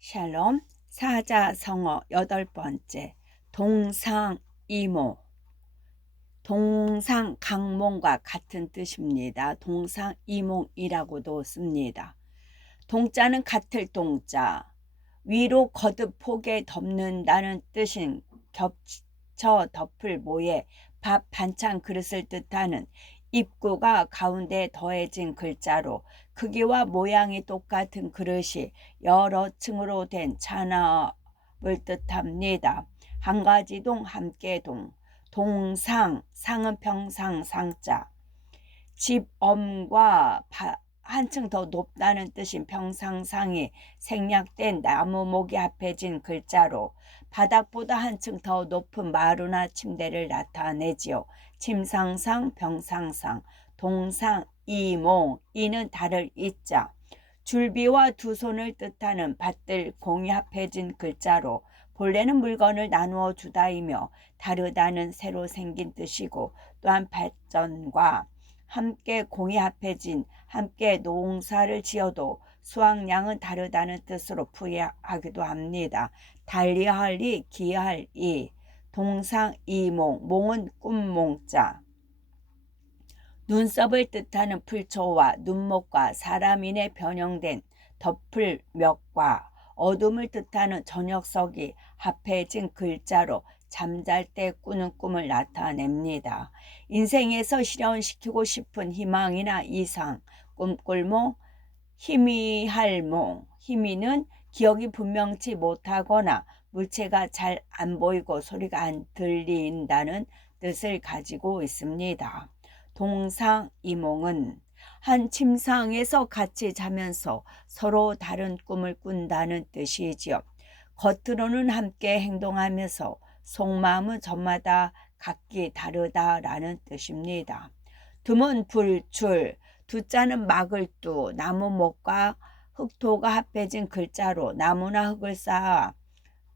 샬롬 사자성어 8번째 동상이모. 동상강몽과 같은 뜻입니다. 동상이몽이라고도 씁니다. 동자는 같을 동자, 위로 거듭 폭에 덮는다는 뜻인 겹쳐 덮을 모에 밥 반찬 그릇을 뜻하는 입구가 가운데 더해진 글자로 크기와 모양이 똑같은 그릇이 여러 층으로 된 찬업을 뜻합니다. 한 가지 동, 함께 동. 동상, 상은 평상 상자. 집 엄과 한층 더 높다는 뜻인 평상상이 생략된 나무목이 합해진 글자로 바닥보다 한층 더 높은 마루나 침대를 나타내지요. 침상상, 병상상, 동상, 이몽, 이는 달을 이자. 줄비와 두 손을 뜻하는 밭들 공이 합해진 글자로 본래는 물건을 나누어 주다이며 다르다는 새로 생긴 뜻이고, 또한 발전과 함께 공이 합해진 함께 농사를 지어도 수확량은 다르다는 뜻으로 풀이하기도 합니다. 달리할리 기할이. 동상이몽, 몽은 꿈몽자. 눈썹을 뜻하는 풀초와 눈목과 사람인에 변형된 덮을 몇과 어둠을 뜻하는 저녁석이 합해진 글자로 잠잘 때 꾸는 꿈을 나타냅니다. 인생에서 실현시키고 싶은 희망이나 이상, 꿈꿀몽, 희미할몽. 희미는 기억이 분명치 못하거나 물체가 잘 안 보이고 소리가 안 들린다는 뜻을 가지고 있습니다. 동상이몽은 한 침상에서 같이 자면서 서로 다른 꿈을 꾼다는 뜻이지요. 겉으로는 함께 행동하면서 속마음은 저마다 각기 다르다라는 뜻입니다. 두문 불출, 두자는 막을 두, 나무목과 흙토가 합해진 글자로 나무나 흙을 쌓아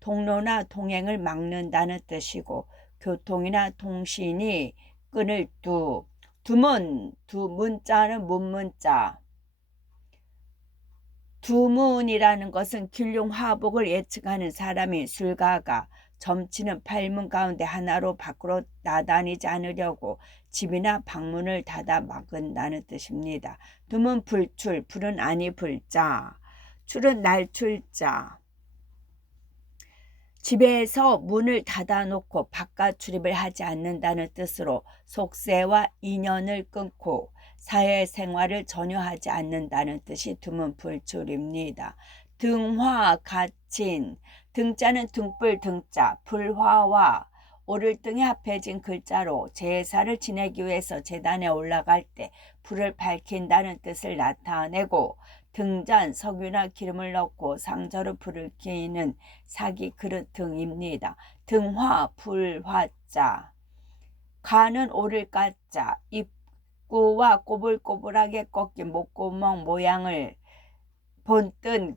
통로나 통행을 막는다는 뜻이고, 교통이나 통신이 끈을 두. 두문, 두문자는 문문자. 두문이라는 것은 길흉 화복을 예측하는 사람인 술가가 점치는 팔문 가운데 하나로 밖으로 나다니지 않으려고 집이나 방문을 닫아 막은다는 뜻입니다. 두문 불출, 불은 아니 불자, 출은 날출자. 집에서 문을 닫아놓고 바깥 출입을 하지 않는다는 뜻으로 속세와 인연을 끊고 사회생활을 전혀 하지 않는다는 뜻이 두문불출입니다. 등화, 갇힌. 등자는 등불 등자, 불화와 오를 등에 합해진 글자로 제사를 지내기 위해서 제단에 올라갈 때 불을 밝힌다는 뜻을 나타내고, 등잔, 석유나 기름을 넣고 상저로 불을 켜는 사기 그릇 등입니다. 등화, 불화자. 가는 오를 가자. 입구와 꼬불꼬불하게 꺾인 목구멍 모양을 본뜬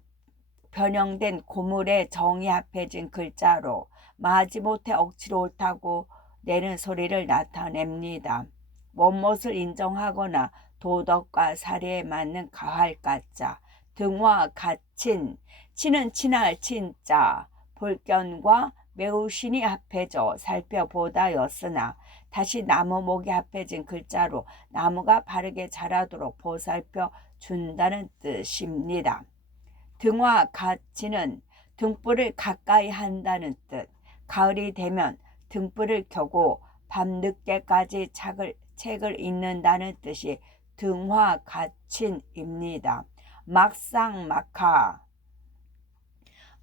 변형된 고물에 정이 합해진 글자로 마지못해 억지로 옳다고 내는 소리를 나타냅니다. 못못을 인정하거나 도덕과 사리에 맞는 가할 가자. 등화, 갇힌. 친은 친할 친자. 볼견과 매우신이 합해져 살펴보다였으나 다시 나무목이 합해진 글자로 나무가 바르게 자라도록 보살펴 준다는 뜻입니다. 등화, 갇힌은 등불을 가까이 한다는 뜻. 가을이 되면 등불을 켜고 밤늦게까지 책을 읽는다는 뜻이 등화, 갇힌입니다. 막상, 막하.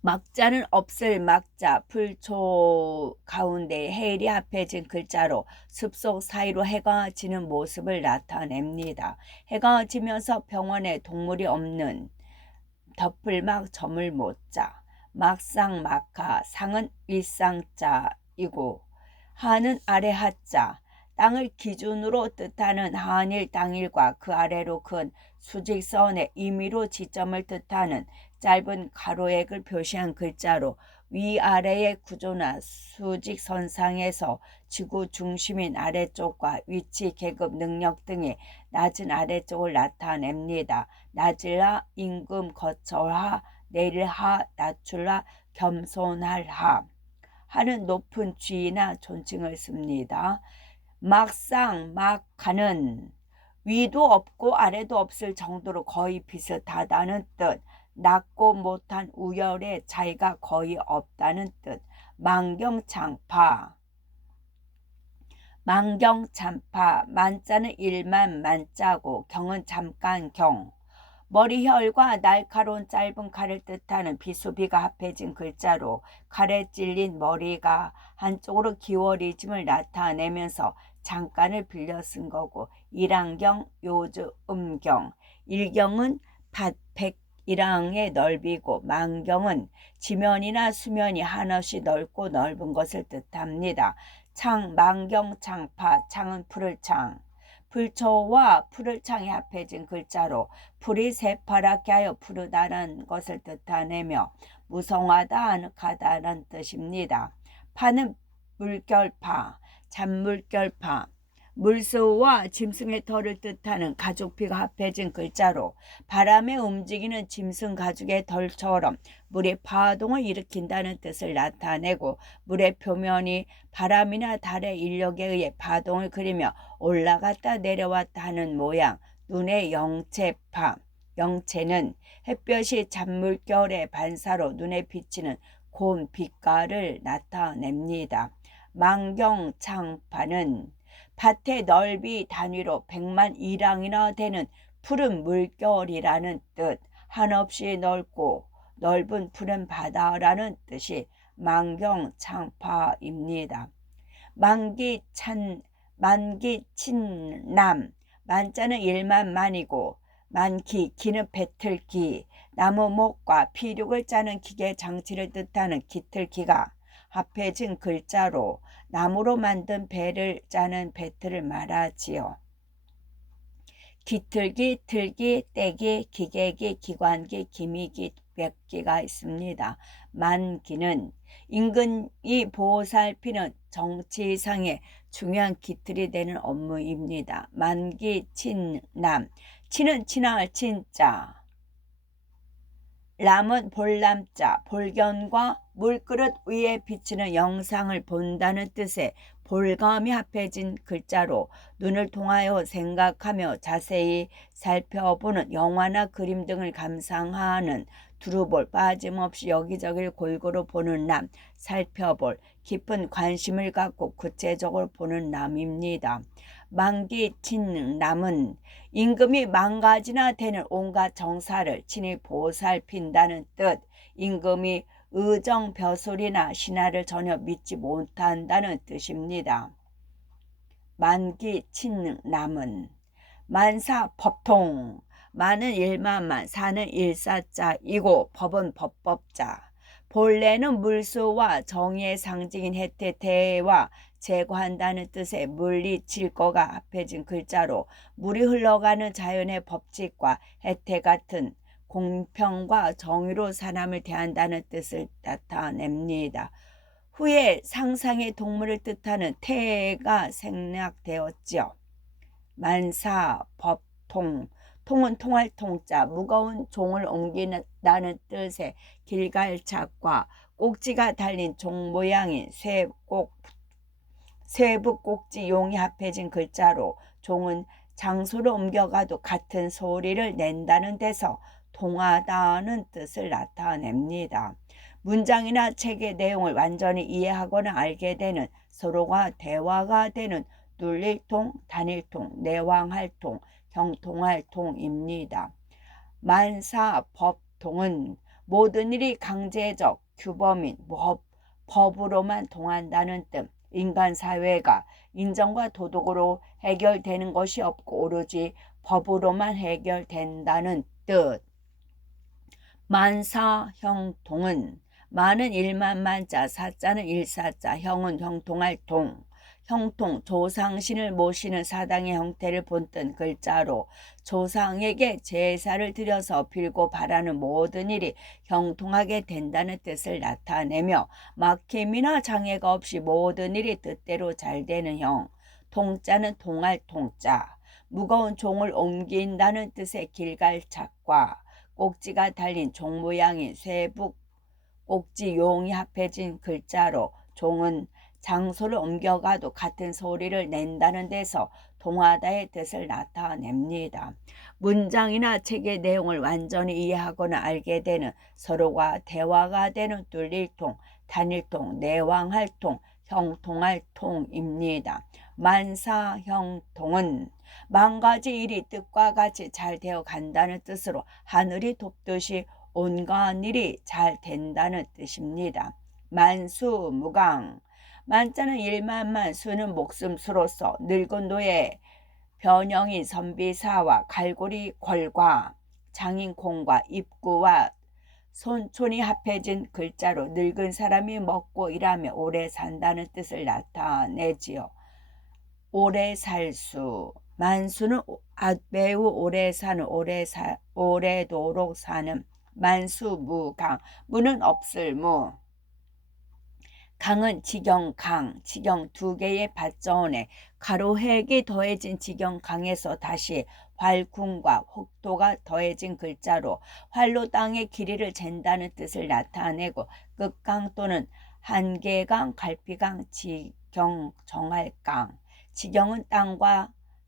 막자는 없을 막자, 풀초 가운데 해일이 합해진 글자로 숲속 사이로 해가 지는 모습을 나타냅니다. 해가 지면서 병원에 동물이 없는 덮을막 점을 못자. 막상 막하. 상은 윗상자이고 하는 아래 하자. 땅을 기준으로 뜻하는 하한일 당일과 그 아래로 큰 수직선의 임의로 지점을 뜻하는 짧은 가로액을 표시한 글자로 위아래의 구조나 수직선상에서 지구 중심인 아래쪽과 위치, 계급, 능력 등의 낮은 아래쪽을 나타냅니다. 낮을하, 임금, 거처하, 내릴하 낮출라 겸손할하 하는 높은 지위나 존칭을 씁니다. 막상 막하는 위도 없고 아래도 없을 정도로 거의 비슷하다는 뜻. 낮고 못한 우열의 차이가 거의 없다는 뜻. 만경창파. 만경찬파. 만자는 일만 만자고 경은 잠깐 경. 머리혈과 날카로운 짧은 칼을 뜻하는 비수비가 합해진 글자로 칼에 찔린 머리가 한쪽으로 기울어짐을 나타내면서 잠깐을 빌려 쓴 거고, 일안경, 요즈, 음경. 일경은 백일항의 넓이고 만경은 지면이나 수면이 한없이 넓고 넓은 것을 뜻합니다. 창, 만경창파. 창은 푸를 창. 불초와 푸를 창이 합해진 글자로 풀이 새파랗게 하여 푸르다는 것을 뜻하내며 무성하다, 아늑하다는 뜻입니다. 파는 물결파, 잔물결파. 물소와 짐승의 털을 뜻하는 가죽피가 합해진 글자로 바람에 움직이는 짐승 가죽의 털처럼 물의 파동을 일으킨다는 뜻을 나타내고, 물의 표면이 바람이나 달의 인력에 의해 파동을 그리며 올라갔다 내려왔다 하는 모양. 눈의 영체파. 영체는 햇볕이 잔물결의 반사로 눈에 비치는 고운 빛깔을 나타냅니다. 만경창파는 밭의 넓이 단위로 100만 일항이나 되는 푸른 물결이라는 뜻. 한없이 넓고 넓은 푸른 바다라는 뜻이 만경창파입니다. 만기친남. 만자는 일만만이고 만기, 기는 배틀기. 나무 목과 피륙을 짜는 기계 장치를 뜻하는 기틀기가 합해진 글자로 나무로 만든 배를 짜는 배틀을 말하지요. 기틀기, 틀기, 떼기, 기계기, 기관기, 기미기 몇 기가 있습니다. 만기는 임금이 보살피는 정치상의 중요한 기틀이 되는 업무입니다. 만기친남. 친은 친할 친자. 람은 볼람자. 볼견과 물그릇 위에 비치는 영상을 본다는 뜻의 볼감이 합해진 글자로 눈을 통하여 생각하며 자세히 살펴보는 영화나 그림 등을 감상하는 두루볼. 빠짐없이 여기저기를 골고루 보는 람. 살펴볼. 깊은 관심을 갖고 구체적으로 보는 남입니다. 만기친남은 임금이 만가지나 되는 온갖 정사를 친히 보살핀다는 뜻. 임금이 의정벼슬이나 신하를 전혀 믿지 못한다는 뜻입니다. 만기친남은 만사법통. 만은 일만만, 사는 일사자이고 법은 법법자. 본래는 물수와 정의의 상징인 해태태와 제거한다는 뜻의 물리질거가 합해진 글자로 물이 흘러가는 자연의 법칙과 해태 같은 공평과 정의로 사람을 대한다는 뜻을 나타냅니다. 후에 상상의 동물을 뜻하는 태가 생략되었지요. 만사법통. 통은 통할 통자. 무거운 종을 옮긴다는 뜻의 길갈착과 꼭지가 달린 종 모양인 쇠북 꼭지 용이 합해진 글자로 종은 장소를 옮겨가도 같은 소리를 낸다는 데서 통하다는 뜻을 나타냅니다. 문장이나 책의 내용을 완전히 이해하거나 알게 되는, 서로가 대화가 되는 눌릴통, 단일통, 내왕할통, 형통할통입니다. 만사법통은 모든 일이 강제적, 규범인 법으로만 통한다는 뜻. 인간 사회가 인정과 도덕으로 해결되는 것이 없고 오로지 법으로만 해결된다는 뜻. 만사형통은 만은 일만만자, 사자는 일사자, 형은 형통할 통. 형통, 조상신을 모시는 사당의 형태를 본뜬 글자로 조상에게 제사를 드려서 빌고 바라는 모든 일이 형통하게 된다는 뜻을 나타내며 막힘이나 장애가 없이 모든 일이 뜻대로 잘 되는 형. 통자는 통할 통자. 무거운 종을 옮긴다는 뜻의 길갈착과 꼭지가 달린 종 모양인 쇠북 꼭지 용이 합해진 글자로 종은 장소를 옮겨가도 같은 소리를 낸다는 데서 동하다의 뜻을 나타냅니다. 문장이나 책의 내용을 완전히 이해하거나 알게 되는 서로가 대화가 되는 뚫릴통, 단일통, 내왕할통, 형통할 통입니다. 만사형통은 만가지 일이 뜻과 같이 잘 되어 간다는 뜻으로 하늘이 돕듯이 온갖 일이 잘 된다는 뜻입니다. 만수무강 만자는 일만만, 수는 목숨수로서 늙은 노예 변형인 선비사와 갈고리 궐과 장인콩과 입구와 손촌이 합해진 글자로 늙은 사람이 먹고 일하며 오래 산다는 뜻을 나타내지요. 오래 살수 만수는 매우 오래 사는 오래도록 사는 만수무강 무는 없을 무 강은 직영강 직영 두 개의 밭저온에 가로획이 더해진 직영강에서 다시 활궁과 혹도가 더해진 글자로 활로 땅의 길이를 잰다는 뜻을 나타내고 끝강 또는 한계강, 갈피강, 직경, 정할강 직영은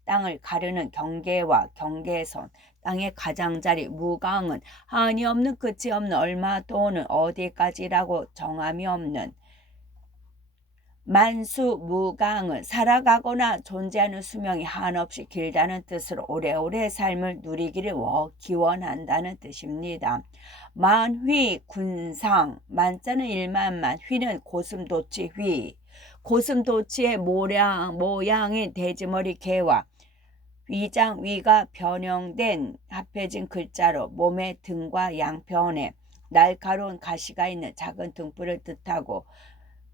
땅을 가르는 경계와 경계선 땅의 가장자리 무강은 한이 없는 끝이 없는 얼마 또는 어디까지라고 정함이 없는 만수무강은 살아가거나 존재하는 수명이 한없이 길다는 뜻으로 오래오래 삶을 누리기를 기원한다는 뜻입니다. 만휘 군상 만자는 일만만 휘는 고슴도치 휘 고슴도치의 모양인 돼지머리 개와 위장 위가 변형된 합해진 글자로 몸의 등과 양편에 날카로운 가시가 있는 작은 등불을 뜻하고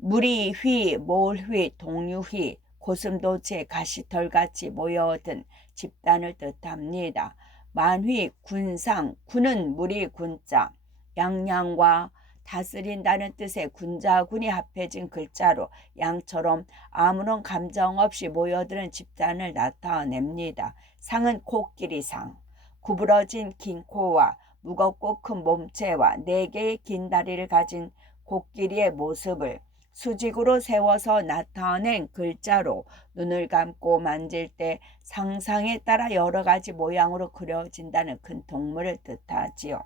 무리휘, 몰휘, 동류휘, 고슴도치의 가시털같이 모여든 집단을 뜻합니다. 만휘, 군상, 군은 무리 군자, 양양과 다스린다는 뜻의 군자군이 합해진 글자로 양처럼 아무런 감정 없이 모여드는 집단을 나타냅니다. 상은 코끼리상, 구부러진 긴 코와 무겁고 큰 몸체와 4개의 긴 다리를 가진 코끼리의 모습을 수직으로 세워서 나타낸 글자로 눈을 감고 만질 때 상상에 따라 여러 가지 모양으로 그려진다는 큰 동물을 뜻하지요.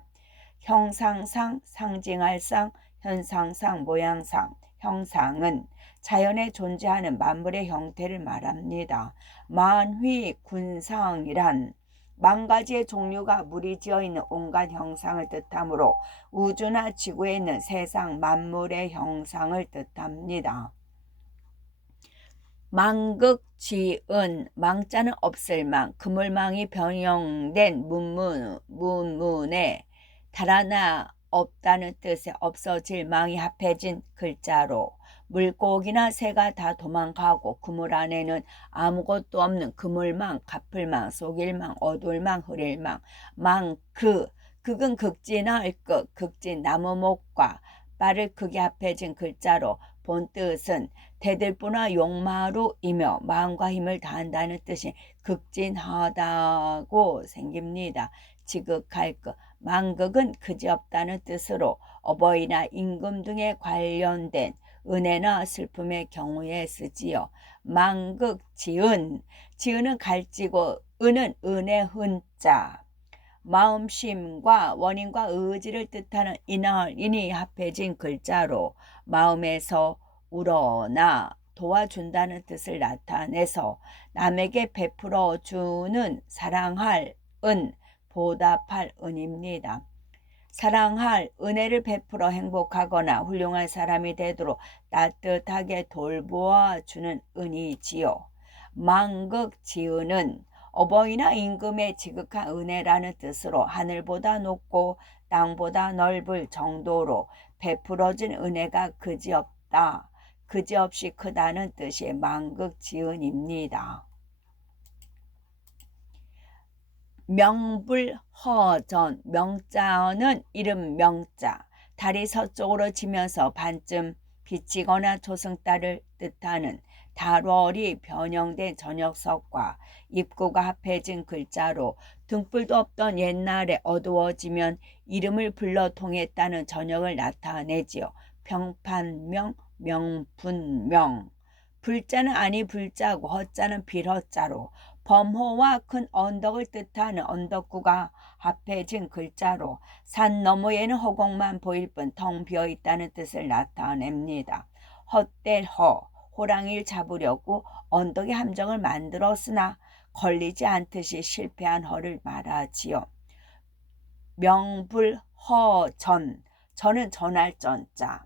형상상, 상징할 상, 현상상, 모양상, 형상은 자연에 존재하는 만물의 형태를 말합니다. 만휘, 군상이란 만 가지의 종류가 무리지어 있는 온갖 형상을 뜻하므로 우주나 지구에 있는 세상 만물의 형상을 뜻합니다. 망극지은 망자는 없을 망 그물망이 변형된 문문에 달아나 없다는 뜻의 없어질 망이 합해진 글자로 물고기나 새가 다 도망가고 그물 안에는 아무것도 없는 그물망, 가풀망, 속일망, 어둘망, 흐릴망, 극은 극진할 것, 극진 나무목과 빨을 극이 합해진 글자로 본 뜻은 대들보나 용마루이며 마음과 힘을 다한다는 뜻이 극진하다고 생깁니다. 지극할 것, 망극은 그지없다는 뜻으로 어버이나 임금 등에 관련된 은혜나 슬픔의 경우에 쓰지요. 망극 지은은 갈지고 은은 은의 흔자 마음심과 원인과 의지를 뜻하는 인이 합해진 글자로 마음에서 우러나 도와준다는 뜻을 나타내서 남에게 베풀어 주는 사랑할 은 보답할 은입니다. 사랑할 은혜를 베풀어 행복하거나 훌륭한 사람이 되도록 따뜻하게 돌보아 주는 은이지요. 망극지은은 어버이나 임금의 지극한 은혜라는 뜻으로 하늘보다 높고 땅보다 넓을 정도로 베풀어진 은혜가 그지없다, 그지없이 크다는 뜻의 망극지은입니다. 명불허전 명자는 이름 명자 달이 서쪽으로 지면서 반쯤 비치거나 조승달을 뜻하는 달월이 변형된 저녁석과 입구가 합해진 글자로 등불도 없던 옛날에 어두워지면 이름을 불러 통했다는 저녁을 나타내지요. 평판명, 명분명. 불자는 아니 불자고 허자는 빌허자로 범호와 큰 언덕을 뜻하는 언덕구가 합해진 글자로 산 너머에는 허공만 보일 뿐 텅 비어있다는 뜻을 나타냅니다. 헛될 허, 호랑이를 잡으려고 언덕의 함정을 만들었으나 걸리지 않듯이 실패한 허를 말하지요. 명불허전, 전은 전할 전자.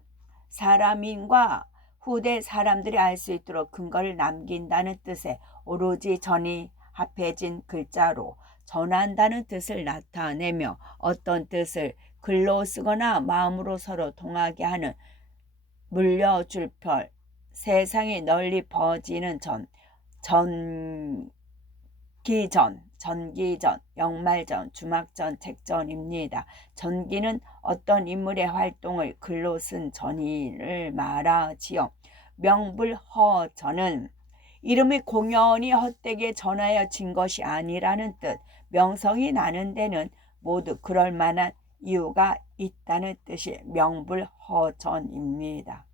사람인과 후대 사람들이 알 수 있도록 근거를 남긴다는 뜻의 오로지 전이 합해진 글자로 전한다는 뜻을 나타내며 어떤 뜻을 글로 쓰거나 마음으로 서로 통하게 하는 물려줄 별, 세상에 널리 퍼지는 전기전, 영말전, 주막전, 책전입니다. 전기는 어떤 인물의 활동을 글로 쓴 전의를 말하지요. 명불허전은 이름이 공연히 헛되게 전하여 진 것이 아니라는 뜻, 명성이 나는 데는 모두 그럴 만한 이유가 있다는 뜻이 명불허전입니다.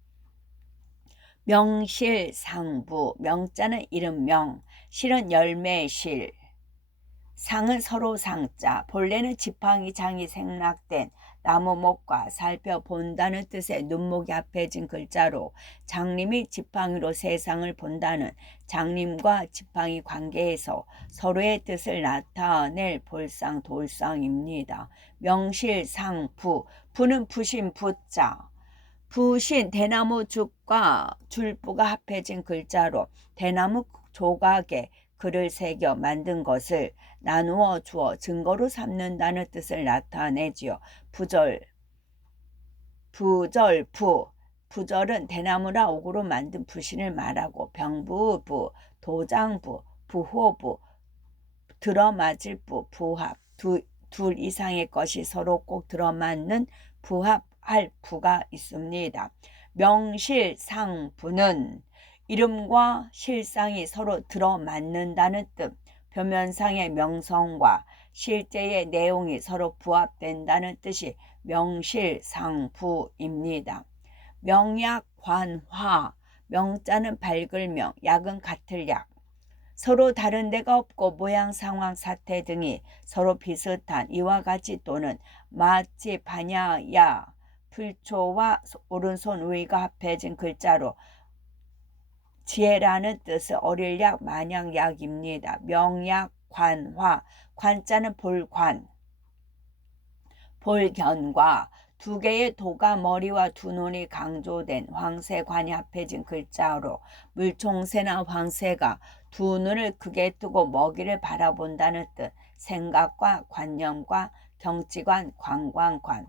명실상부, 명자는 이름 명, 실은 열매의 실, 상은 서로 상자, 본래는 지팡이 장이 생략된 나무목과 살펴본다는 뜻의 눈목이 합해진 글자로 장님이 지팡이로 세상을 본다는 장님과 지팡이 관계에서 서로의 뜻을 나타낼 볼상 돌상입니다. 명실상부, 부는 부신 부자, 부신 대나무 죽과 줄부가 합해진 글자로 대나무 조각에 글을 새겨 만든 것을 나누어 주어 증거로 삼는다는 뜻을 나타내지요. 부절은 대나무나 옥으로 만든 부신을 말하고 병부부, 도장부, 부호부, 들어맞을 부, 부합, 둘 이상의 것이 서로 꼭 들어맞는 부합할 부가 있습니다. 명실상부는 이름과 실상이 서로 들어맞는다는 뜻, 표면상의 명성과 실제의 내용이 서로 부합된다는 뜻이 명실상부입니다. 명약관화, 명자는 밝을 명, 약은 같을 약. 서로 다른 데가 없고 모양, 상황, 사태 등이 서로 비슷한 이와 같이 또는 마치 반야야, 불초와 오른손 위가 합해진 글자로 지혜라는 뜻의 어릴 약, 마냥 약입니다. 명약, 관화, 관자는 볼관, 볼견과 두 개의 도가 머리와 두 눈이 강조된 황새관이 합해진 글자로 물총새나 황새가 두 눈을 크게 뜨고 먹이를 바라본다는 뜻, 생각과 관념과 경치관, 관광관.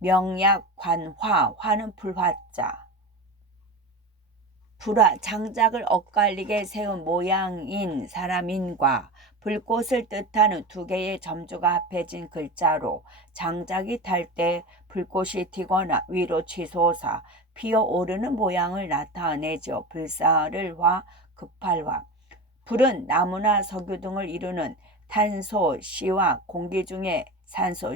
명약관화, 화는 불화자, 불화, 장작을 엇갈리게 세운 모양인 사람인과 불꽃을 뜻하는 두 개의 점주가 합해진 글자로 장작이 탈 때 불꽃이 튀거나 위로 치솟아 피어오르는 모양을 나타내죠. 불사를 화, 급할화. 불은 나무나 석유 등을 이루는 탄소, C와 공기 중에 산소,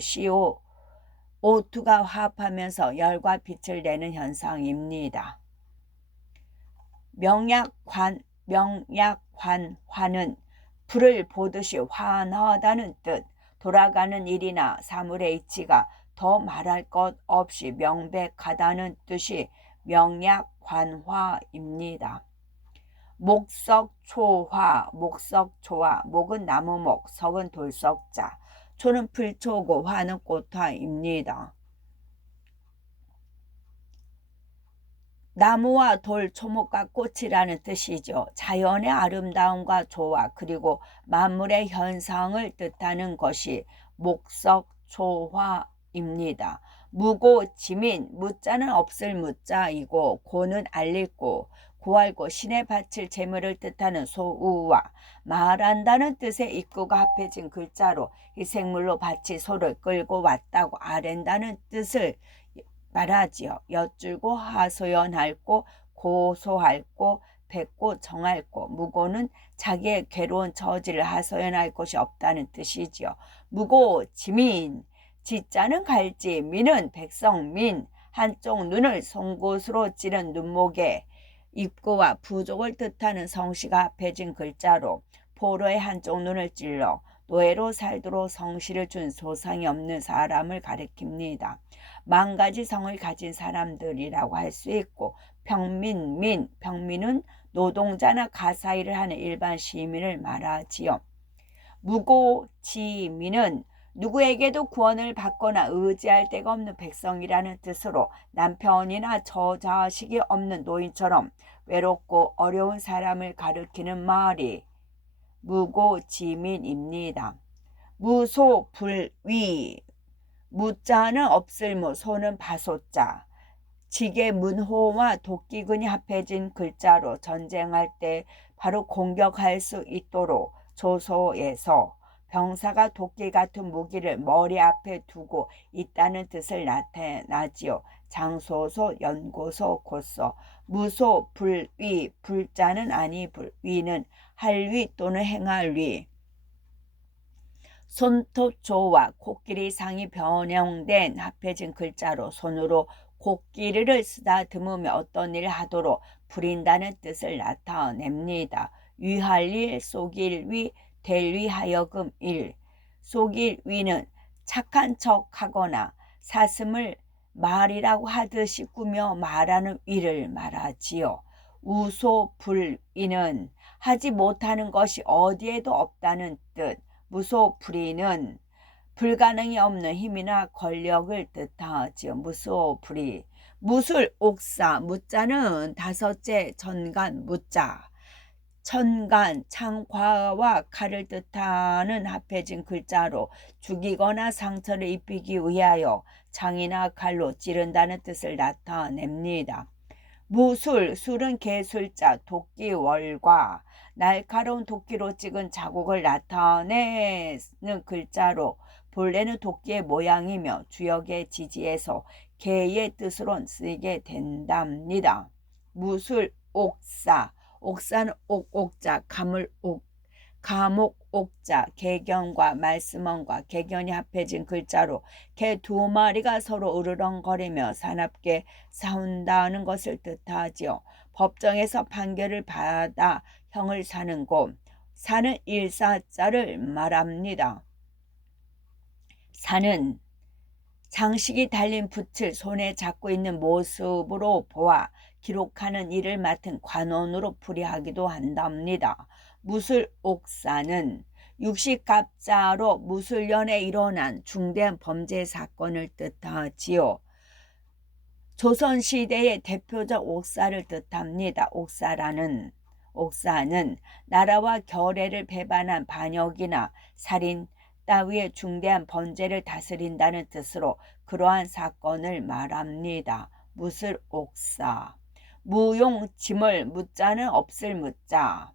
CO2가 화합하면서 열과 빛을 내는 현상입니다. 명약관화는 불을 보듯이 환하다는 뜻, 돌아가는 일이나 사물의 이치가 더 말할 것 없이 명백하다는 뜻이 명약관화입니다. 목석초화, 목은 나무목, 석은 돌석자, 초는 풀초고 화는 꽃화입니다. 나무와 돌, 초목과 꽃이라는 뜻이죠. 자연의 아름다움과 조화 그리고 만물의 현상을 뜻하는 것이 목석초화입니다. 무고, 지민, 무자는 없을 무자이고 고는 알릴고, 고알고 신에 바칠 재물을 뜻하는 소우와 말한다는 뜻의 입구가 합해진 글자로 희생물로 바치 소를 끌고 왔다고 아랜다는 뜻을 말하지요. 엿줄고 하소연할고 고소할고 뱉고 정할고 무고는 자기의 괴로운 처지를 하소연할 곳이 없다는 뜻이지요. 무고 지민 지자는 갈지 민은 백성민 한쪽 눈을 송곳으로 찌른 눈목에 입구와 부족을 뜻하는 성씨가 합해진 글자로 포로의 한쪽 눈을 찔러 노예로 살도록 성씨를 준 소상이 없는 사람을 가리킵니다. 만 가지 성을 가진 사람들이라고 할 수 있고 평민은 노동자나 가사일을 하는 일반 시민을 말하지요. 무고지민은 누구에게도 구원을 받거나 의지할 데가 없는 백성이라는 뜻으로 남편이나 저자식이 없는 노인처럼 외롭고 어려운 사람을 가리키는 말이 무고지민입니다. 무소불위 무자는 없을무, 소는 바소자. 지게 문호와 도끼근이 합해진 글자로 전쟁할 때 바로 공격할 수 있도록 조소에서 병사가 도끼 같은 무기를 머리 앞에 두고 있다는 뜻을 나타나지요. 장소소, 연고소, 고소. 무소, 불위, 불자는 아니, 위는 할위 또는 행할 위. 손톱조와 코끼리 상이 변형된 합해진 글자로 손으로 코끼리를 쓰다듬으며 어떤 일을 하도록 부린다는 뜻을 나타냅니다. 위할 일, 속일 위, 될 위 하여금 일. 속일 위는 착한 척하거나 사슴을 말이라고 하듯이 꾸며 말하는 위를 말하지요. 우소불위는 하지 못하는 것이 어디에도 없다는 뜻. 무소불위는 불가능이 없는 힘이나 권력을 뜻하지요. 무소불위. 무술 옥사 무자는 다섯째 천간 무자. 천간 창과와 칼을 뜻하는 합해진 글자로 죽이거나 상처를 입히기 위하여 창이나 칼로 찌른다는 뜻을 나타냅니다. 무술, 술은 개술자, 도끼 월과 날카로운 도끼로 찍은 자국을 나타내는 글자로 본래는 도끼의 모양이며 주역의 지지에서 개의 뜻으로 쓰이게 된답니다. 무술, 옥사, 옥사는 옥자, 감옥 옥자, 개견과 말씀원과 개견이 합해진 글자로 개 두 마리가 서로 으르렁거리며 사납게 싸운다는 것을 뜻하지요. 법정에서 판결을 받아 형을 사는 곳, 사는 일사자를 말합니다. 사는 장식이 달린 붓을 손에 잡고 있는 모습으로 보아 기록하는 일을 맡은 관원으로 풀이하기도 한답니다. 무술옥사는 육식갑자로 무술년에 일어난 중대한 범죄 사건을 뜻하지요. 조선시대의 대표적 옥사를 뜻합니다. 옥사는 나라와 결의를 배반한 반역이나 살인 따위의 중대한 범죄를 다스린다는 뜻으로 그러한 사건을 말합니다. 무술옥사. 무용지물 무자는 없을 무자.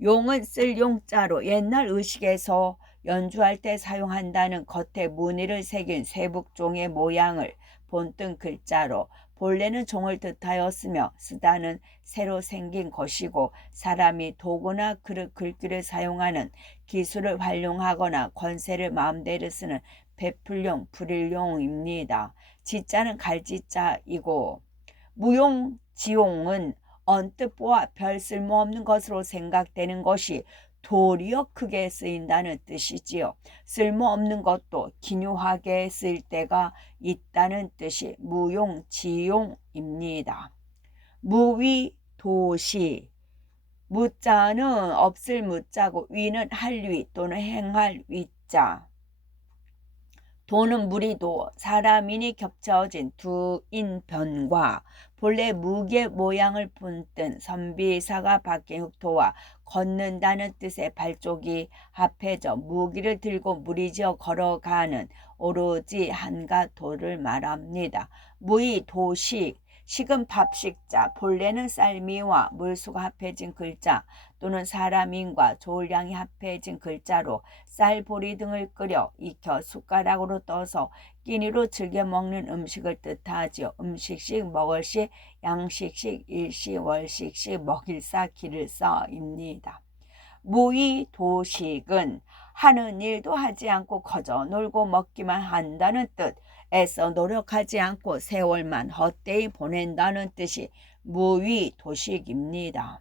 용은 쓸 용자로 옛날 의식에서 연주할 때 사용한다는 겉에 무늬를 새긴 쇠북종의 모양을 본뜬 글자로 본래는 종을 뜻하였으며 쓰다는 새로 생긴 것이고 사람이 도구나 그릇 긁기를 사용하는 기술을 활용하거나 권세를 마음대로 쓰는 베풀용, 불일용입니다. 지자는 갈지자이고 무용, 지용은 언뜻 보아 별 쓸모없는 것으로 생각되는 것이 도리어 크게 쓰인다는 뜻이지요. 쓸모없는 것도 기묘하게 쓰일 때가 있다는 뜻이 무용지용입니다. 무위도시. 무자는 없을 무자고 위는 할 위 또는 행할 위자. 도는 무리도 사람인이 겹쳐진 두 인변과 본래 무게 모양을 본뜬 선비사가 바뀐 흑토와 걷는다는 뜻의 발족이 합해져 무기를 들고 무리지어 걸어가는 오로지 한가 도를 말합니다. 무의 도식, 식은 밥식자, 본래는 쌀미와 물수가 합해진 글자 또는 사람인과 조울량이 합해진 글자로 쌀보리 등을 끓여 익혀 숟가락으로 떠서 끼니로 즐겨 먹는 음식을 뜻하지요. 음식식, 먹을시, 양식식, 일시, 월식식, 먹일사, 기를사입니다. 무의 도식은 하는 일도 하지 않고 거저 놀고 먹기만 한다는 뜻, 애써 노력하지 않고 세월만 헛되이 보낸다는 뜻이 무의 도식입니다.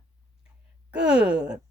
끝.